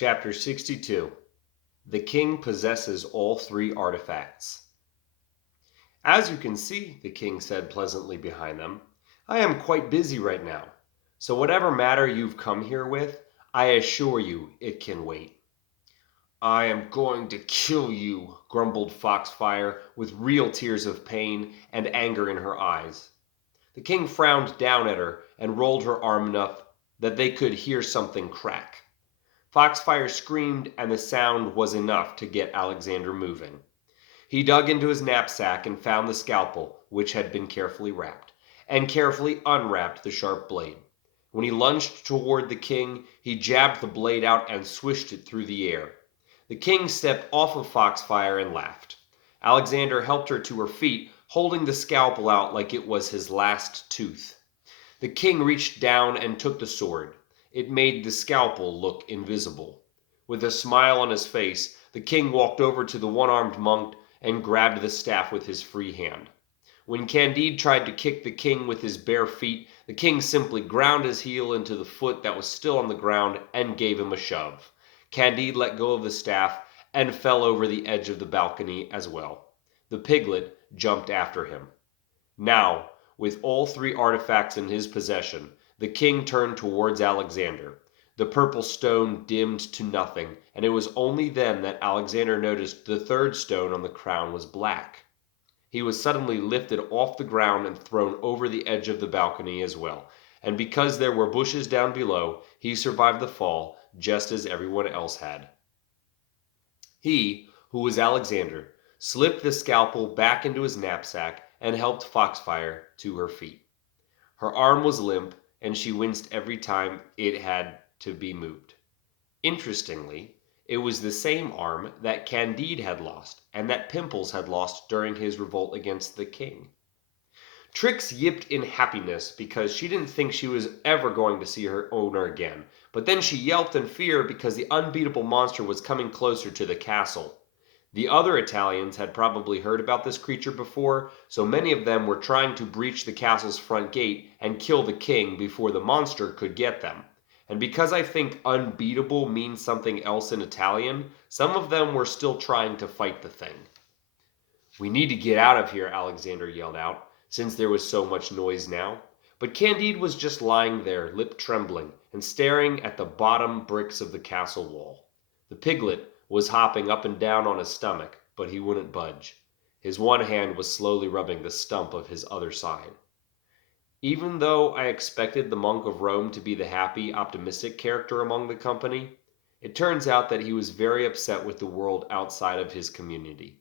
Chapter 62. The king possesses all three artifacts. As you can see, the king said pleasantly behind them, I am quite busy right now, so whatever matter you've come here with, I assure you it can wait. I am going to kill you, grumbled Foxfire, with real tears of pain and anger in her eyes. The king frowned down at her and rolled her arm enough that they could hear something crack. Foxfire screamed, and the sound was enough to get Alexander moving. He dug into his knapsack and found the scalpel, which had been carefully wrapped, and carefully unwrapped the sharp blade. When he lunged toward the king, he jabbed the blade out and swished it through the air. The king stepped off of Foxfire and laughed. Alexander helped her to her feet, holding the scalpel out like it was his last tooth. The king reached down and took the sword. It made the scalpel look invisible. With a smile on his face, the king walked over to the one-armed monk and grabbed the staff with his free hand. When Candide tried to kick the king with his bare feet, the king simply ground his heel into the foot that was still on the ground and gave him a shove. Candide let go of the staff and fell over the edge of the balcony as well. The piglet jumped after him. Now, with all three artifacts in his possession, the king turned towards Alexander. The purple stone dimmed to nothing, and it was only then that Alexander noticed the third stone on the crown was black. He was suddenly lifted off the ground and thrown over the edge of the balcony as well, and because there were bushes down below, he survived the fall just as everyone else had. He, who was Alexander, slipped the scalpel back into his knapsack and helped Foxfire to her feet. Her arm was limp, and she winced every time it had to be moved. Interestingly, it was the same arm that Candide had lost and that Pimples had lost during his revolt against the king. Trix yipped in happiness because she didn't think she was ever going to see her owner again, but then she yelped in fear because the unbeatable monster was coming closer to the castle. The other Italians had probably heard about this creature before, so many of them were trying to breach the castle's front gate and kill the king before the monster could get them. And because I think unbeatable means something else in Italian, some of them were still trying to fight the thing. We need to get out of here, Alexander yelled out, since there was so much noise now. But Candide was just lying there, lip trembling, and staring at the bottom bricks of the castle wall. The piglet was hopping up and down on his stomach, but he wouldn't budge. His one hand was slowly rubbing the stump of his other side. Even though I expected the monk of Rome to be the happy, optimistic character among the company, it turns out that he was very upset with the world outside of his community.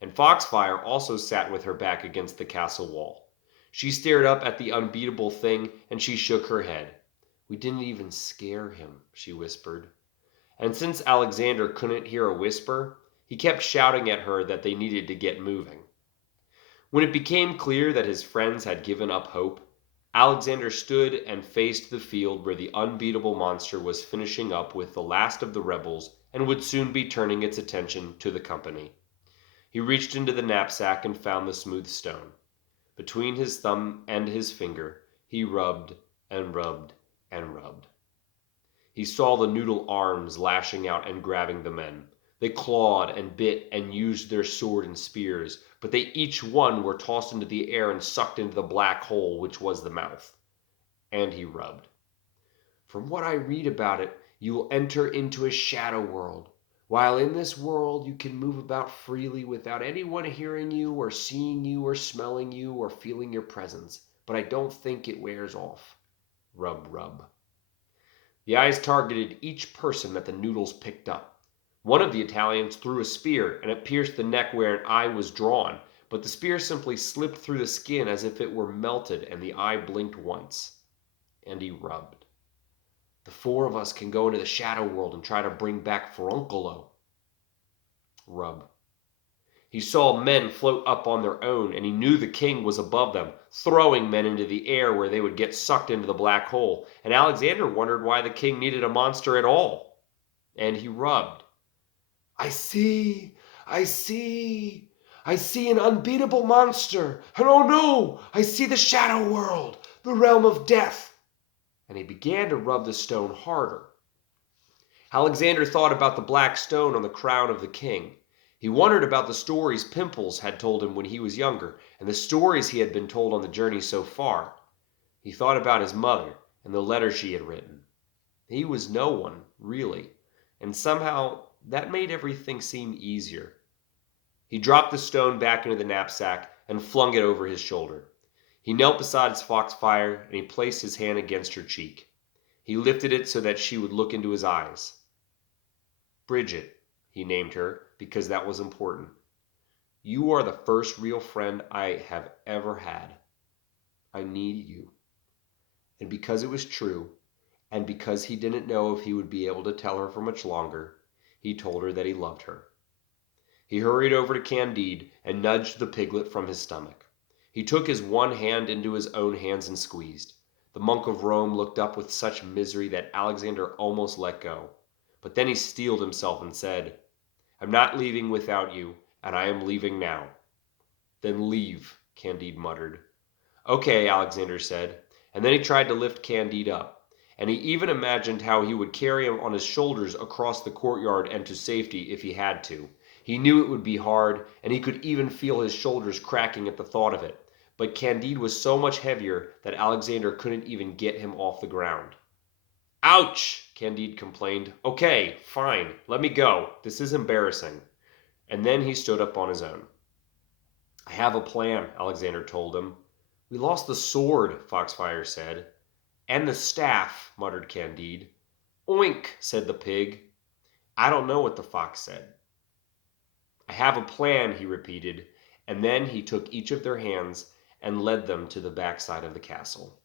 And Foxfire also sat with her back against the castle wall. She stared up at the unbeatable thing, and she shook her head. We didn't even scare him, she whispered. And since Alexander couldn't hear a whisper, he kept shouting at her that they needed to get moving. When it became clear that his friends had given up hope, Alexander stood and faced the field where the unbeatable monster was finishing up with the last of the rebels and would soon be turning its attention to the company. He reached into the knapsack and found the smooth stone. Between his thumb and his finger, he rubbed and rubbed and rubbed. He saw the noodle arms lashing out and grabbing the men. They clawed and bit and used their sword and spears, but they each one were tossed into the air and sucked into the black hole which was the mouth. And he rubbed. From what I read about it, you will enter into a shadow world. While in this world you can move about freely without anyone hearing you or seeing you or smelling you or feeling your presence, but I don't think it wears off. Rub, rub. The eyes targeted each person that the noodles picked up. One of the Italians threw a spear, and it pierced the neck where an eye was drawn, but the spear simply slipped through the skin as if it were melted, and the eye blinked once. And he rubbed. The four of us can go into the shadow world and try to bring back Furuncolo. Rub. He saw men float up on their own, and he knew the king was above them, throwing men into the air where they would get sucked into the black hole, and Alexander wondered why the king needed a monster at all. And he rubbed. I see an unbeatable monster, and oh no, I see the shadow world, the realm of death. And he began to rub the stone harder. Alexander thought about the black stone on the crown of the king. He wondered about the stories Pimples had told him when he was younger, and the stories he had been told on the journey so far. He thought about his mother and the letter she had written. He was no one, really, and somehow that made everything seem easier. He dropped the stone back into the knapsack and flung it over his shoulder. He knelt beside Foxfire and he placed his hand against her cheek. He lifted it so that she would look into his eyes. Bridget, he named her because that was important. You are the first real friend I have ever had. I need you. And because it was true, and because he didn't know if he would be able to tell her for much longer, he told her that he loved her. He hurried over to Candide and nudged the piglet from his stomach. He took his one hand into his own hands and squeezed. The monk of Rome looked up with such misery that Alexander almost let go. But then he steeled himself and said, I'm not leaving without you, and I am leaving now. Then leave, Candide muttered. Okay, Alexander said, and then he tried to lift Candide up, and he even imagined how he would carry him on his shoulders across the courtyard and to safety if he had to. He knew it would be hard, and he could even feel his shoulders cracking at the thought of it, but Candide was so much heavier that Alexander couldn't even get him off the ground. Ouch! Candide complained. Okay, fine, let me go. This is embarrassing. And then he stood up on his own. I have a plan, Alexander told him. We lost the sword, Foxfire said. And the staff, muttered Candide. Oink, said the pig. I don't know what the fox said. I have a plan, he repeated, and then he took each of their hands and led them to the backside of the castle.